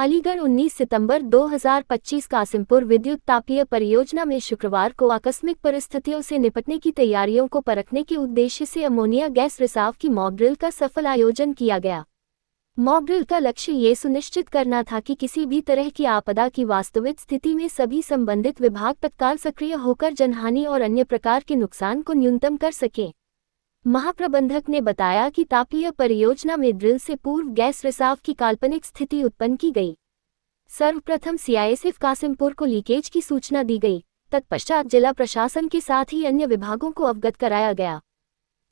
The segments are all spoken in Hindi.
अलीगढ़ 19 सितंबर 2025 कासिमपुर विद्युत तापीय परियोजना में शुक्रवार को आकस्मिक परिस्थितियों से निपटने की तैयारियों को परखने के उद्देश्य से अमोनिया गैस रिसाव की मॉक ड्रिल का सफल आयोजन किया गया। मॉक ड्रिल का लक्ष्य ये सुनिश्चित करना था कि किसी भी तरह की आपदा की वास्तविक स्थिति में सभी संबंधित विभाग तत्काल सक्रिय होकर जनहानि और अन्य प्रकार के नुकसान को न्यूनतम कर सकें। महाप्रबंधक ने बताया कि तापीय परियोजना में ड्रिल से पूर्व गैस रिसाव की काल्पनिक स्थिति उत्पन्न की गई। सर्वप्रथम सीआईएसएफ कासिमपुर को लीकेज की सूचना दी गई। तत्पश्चात जिला प्रशासन के साथ ही अन्य विभागों को अवगत कराया गया।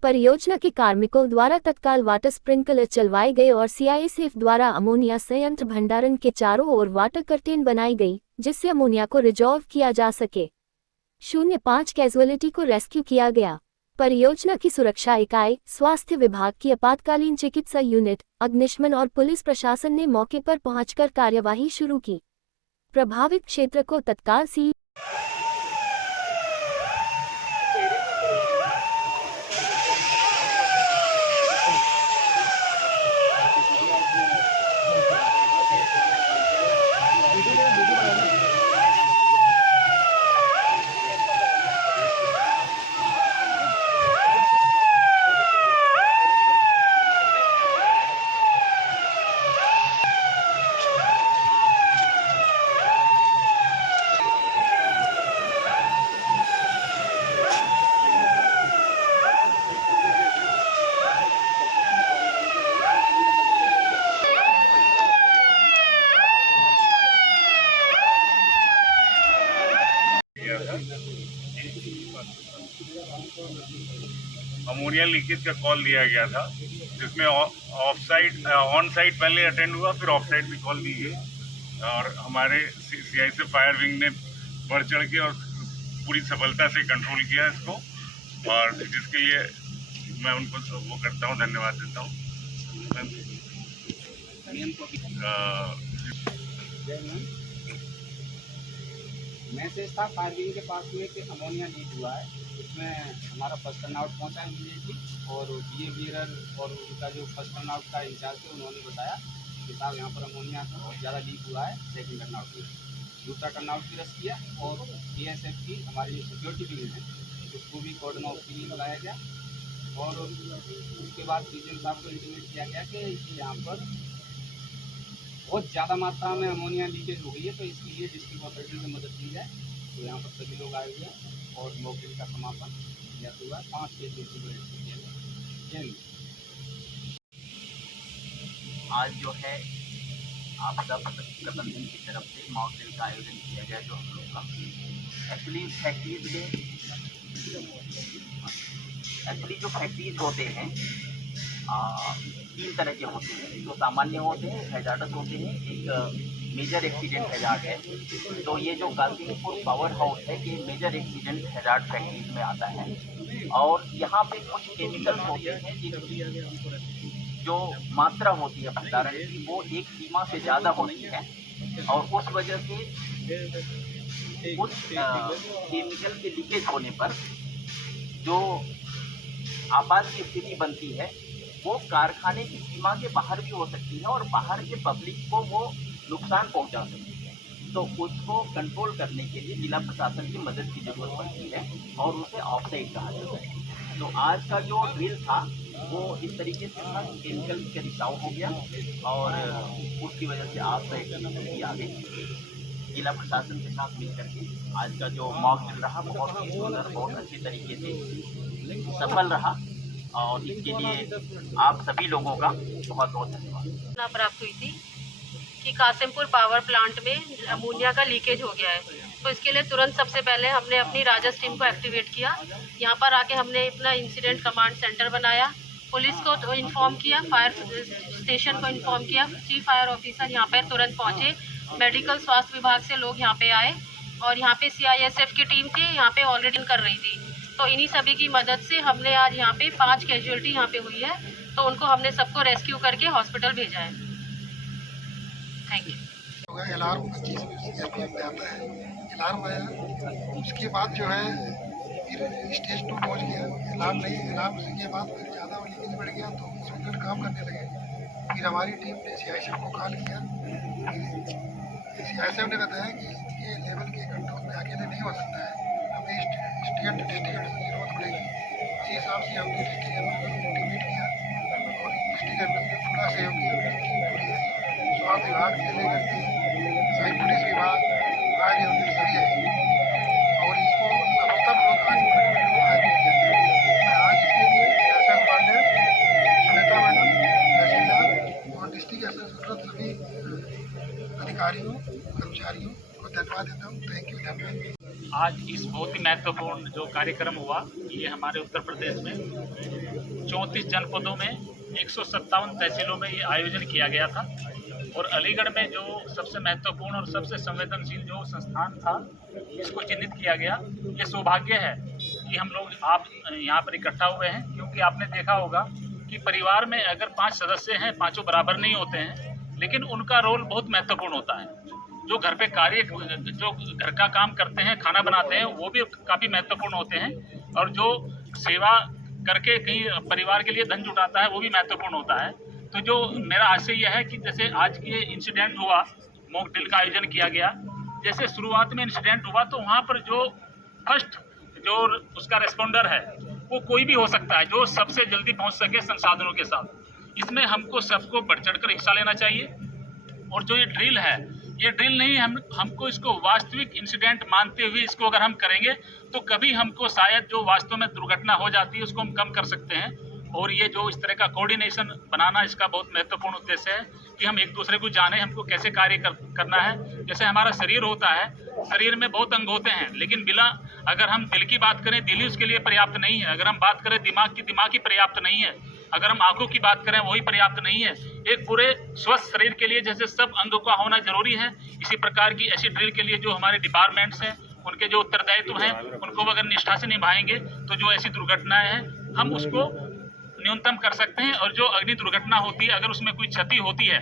परियोजना के कार्मिकों द्वारा तत्काल वाटर स्प्रिंकलर चलवाए गए और सीआईएसएफ द्वारा अमोनिया संयंत्र भंडारण के चारों ओर वाटर कर्टेन बनाई गई, जिससे अमोनिया को रिजॉल्व किया जा सके। 05 कैजुअलिटी को रेस्क्यू किया गया। परियोजना की सुरक्षा इकाई, स्वास्थ्य विभाग की आपातकालीन चिकित्सा यूनिट, अग्निशमन और पुलिस प्रशासन ने मौके पर पहुंचकर कार्यवाही शुरू की। प्रभावित क्षेत्र को तत्काल सी अमोनिया लीकेज का कॉल दिया गया था, जिसमें ऑन साइट पहले अटेंड हुआ, फिर ऑफ साइट भी कॉल दी गई और हमारे सीआईएसएफ फायर विंग ने बढ़ चढ़ के और पूरी सफलता से कंट्रोल किया इसको, और जिसके लिए मैं उनको वो करता हूँ, धन्यवाद देता हूँ। मैसेज था फायर विंग के पास में कि अमोनिया लीक हुआ है। उसमें हमारा फर्स्ट टर्नआउट पहुंचा इमीडिएटली और बीएवीआर और उनका जो फर्स्ट टर्नआउट का इंचार्ज थे उन्होंने बताया कि साहब यहाँ पर अमोनिया बहुत ज़्यादा लीक हुआ है, सेकंड टर्नआउट में दूसरा टर्नआउट भी रस किया और बीएसएफ की हमारी जो सिक्योरिटी विंग है उसको भी कॉर्डन ऑफ के लिए बुलाया गया और उसके बाद सीजन साहब को इंटीमेट किया गया कि यहाँ पर बहुत ज़्यादा मात्रा में अमोनिया लीकेज हो गई है, तो इसके लिए डिस्ट्रिक्ट ऑथोरिटी से मदद ली जाए। तो यहाँ पर सभी लोग आए हुए हैं और मॉक ड्रिल का समापन किया हुआ 5 केस आज जो है आपदा प्रबंधन की तरफ से मॉक ड्रिल का आयोजन किया गया, जो हम लोग का एक्चुअली जो फैक्ट्रीज होते हैं 3 तरह के होते हैं। जो सामान्य होते हैं, हैजार्डस होते हैं, एक मेजर एक्सीडेंट हैजार्ड है। तो ये जो कासिमपुर पावर हाउस है ये मेजर एक्सीडेंट हैजार्ड फैक्ट्रीज में आता है और यहाँ पे कुछ केमिकल्स होते हैं जिनकी जो मात्रा होती है भंडारण की वो एक सीमा से ज़्यादा होती है और उस वजह से उस केमिकल के लीकेज होने पर जो आपात की स्थिति बनती है वो कारखाने की सीमा के बाहर भी हो सकती है और बाहर के पब्लिक को वो नुकसान पहुंचा सकती है। तो उसको कंट्रोल करने के लिए जिला प्रशासन की मदद की जरूरत पड़ती है और उसे ऑफसाइड कहा जाता है। तो आज का जो ड्रिल था वो इस तरीके से था, केमिकल का रिसाव हो गया और उसकी वजह से ऑफसाइड की स्थिति आ गई। जिला प्रशासन के साथ मिलकर के आज का जो मॉक ड्रिल रहा बहुत ही सुंदर, बहुत अच्छे तरीके से सफल रहा और इसके लिए आप सभी लोगों का बहुत बहुत धन्यवाद। प्राप्त हुई थी कि कासिमपुर पावर प्लांट में अमोनिया का लीकेज हो गया है, तो इसके लिए तुरंत सबसे पहले हमने अपनी राजस टीम को एक्टिवेट किया। यहाँ पर आके हमने अपना इंसिडेंट कमांड सेंटर बनाया, पुलिस को तो इन्फॉर्म किया, फायर स्टेशन को इन्फॉर्म किया, चीफ फायर ऑफिसर यहाँ पर तुरंत पहुँचे, मेडिकल स्वास्थ्य विभाग से लोग यहाँ पे आए और यहाँ पे सीआईएसएफ की टीम थी यहाँ पे ऑलरेडी कर रही थी। तो इन्हीं सभी की मदद से हमने आज यहाँ पे 5 कैजुअलिटी यहाँ पे हुई है, तो उनको हमने सबको रेस्क्यू करके हॉस्पिटल भेजा है। Thank you. अलार्म 25 पे आता है, अलार्म आया, उसके बाद जो है फिर स्टेज 2 पहुँच गया, अलार्म नहीं, अलार्म के बाद फिर ज़्यादा लीकेज बढ़ गया तो स्प्रिंकलर काम करने लगे। फिर हमारी टीम ने CISF को कॉल किया। CISF ने बताया कि ये लेवल के कंट्रोल में अकेले नहीं हो सकता है, हमें स्टेट डिस्ट्रिक्ट की जरूरत पड़ेगी। इसी हिसाब से हमने डिस्ट्रिक्ट एडमिनिस्ट्रेशन को इंटीमेट किया और डिस्ट्रिक्ट एडमिनिस्ट्रेशन ने पूरा सहयोग किया। स्वास्थ्य विभाग से लेकर के सभी पुलिस विभाग आगे उनके सभी है और इसको सफलतापूर्वक आज किया। आज इसके लिए शासन पांडे, सुनीता मैडम, तहसीलदार और डिस्ट्रिक्ट एसएसपी सभी अधिकारियों कर्मचारियों को धन्यवाद देता हूँ। थैंक यू, धन्यवाद। आज इस बहुत ही महत्वपूर्ण जो कार्यक्रम हुआ, ये हमारे उत्तर प्रदेश में 34 जनपदों में 157 तहसीलों में ये आयोजन किया गया था और अलीगढ़ में जो सबसे महत्वपूर्ण और सबसे संवेदनशील जो संस्थान था, इसको चिन्हित किया गया। ये सौभाग्य है कि हम लोग आप यहाँ पर इकट्ठा हुए हैं, क्योंकि आपने देखा होगा कि परिवार में अगर 5 सदस्य हैं, पाँचों बराबर नहीं होते हैं, लेकिन उनका रोल बहुत महत्वपूर्ण होता है। जो घर पे कार्य, जो घर का काम करते हैं, खाना बनाते हैं, वो भी काफ़ी महत्वपूर्ण होते हैं और जो सेवा करके कहीं परिवार के लिए धन जुटाता है, वो भी महत्वपूर्ण होता है। तो जो मेरा आशय यह है कि जैसे आज के इंसिडेंट हुआ, मॉक ड्रिल का आयोजन किया गया, जैसे शुरुआत में इंसिडेंट हुआ तो वहाँ पर जो फर्स्ट जो उसका रेस्पॉन्डर है वो कोई भी हो सकता है, जो सबसे जल्दी पहुँच सके संसाधनों के साथ। इसमें हमको सबको बढ़ चढ़ कर हिस्सा लेना चाहिए। और जो ये ड्रिल है, ये ड्रिल नहीं, हमको इसको वास्तविक इंसिडेंट मानते हुए इसको अगर हम करेंगे तो कभी हमको शायद जो वास्तव में दुर्घटना हो जाती है उसको हम कम कर सकते हैं। और ये जो इस तरह का कोऑर्डिनेशन बनाना, इसका बहुत महत्वपूर्ण उद्देश्य है कि हम एक दूसरे को जाने, हमको कैसे कार्य करना है। जैसे हमारा शरीर होता है, शरीर में बहुत अंग होते हैं, लेकिन अगर हम दिल की बात करें, दिल ही उसके लिए पर्याप्त नहीं है। अगर हम बात करें दिमाग की पर्याप्त नहीं है। अगर हम आंखों की बात करें, वही पर्याप्त नहीं है। एक पूरे स्वस्थ शरीर के लिए जैसे सब अंगों का होना जरूरी है, इसी प्रकार की ऐसी ड्रिल के लिए जो हमारे डिपार्टमेंट्स हैं, उनके जो उत्तरदायित्व हैं, उनको अगर निष्ठा से निभाएंगे तो जो ऐसी दुर्घटनाएं हैं हम उसको न्यूनतम कर सकते हैं। और जो अग्नि दुर्घटना होती है, अगर उसमें कोई क्षति होती है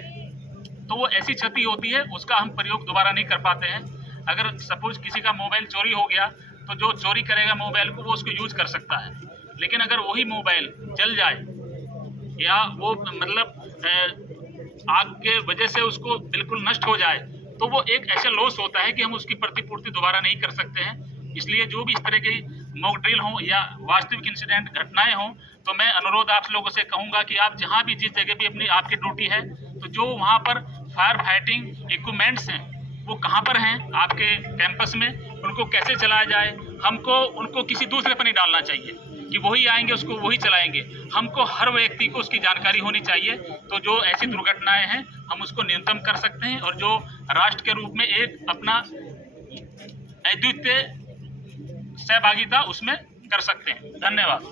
तो वो ऐसी क्षति होती है उसका हम प्रयोग दोबारा नहीं कर पाते हैं। अगर सपोज किसी का मोबाइल चोरी हो गया तो जो चोरी करेगा मोबाइल को, वो उसको यूज कर सकता है। लेकिन अगर वही मोबाइल जल जाए या वो मतलब आग के वजह से उसको बिल्कुल नष्ट हो जाए, तो वो एक ऐसा लॉस होता है कि हम उसकी प्रतिपूर्ति दोबारा नहीं कर सकते हैं। इसलिए जो भी इस तरह की मॉक ड्रिल हो या वास्तविक इंसिडेंट घटनाएं हों, तो मैं अनुरोध आप लोगों से कहूँगा कि आप जहाँ भी जिस जगह भी अपनी आपकी ड्यूटी है, तो जो वहाँ पर फायर फाइटिंग इक्विपमेंट्स हैं वो कहाँ पर हैं आपके कैंपस में, उनको कैसे चलाया जाए। हमको उनको किसी दूसरे पर नहीं डालना चाहिए कि वही आएंगे उसको वही चलाएंगे। हमको हर व्यक्ति को उसकी जानकारी होनी चाहिए। तो जो ऐसी दुर्घटनाएं हैं हम उसको न्यूनतम कर सकते हैं और जो राष्ट्र के रूप में एक अपना अद्वितीय सहभागिता उसमें कर सकते हैं। धन्यवाद।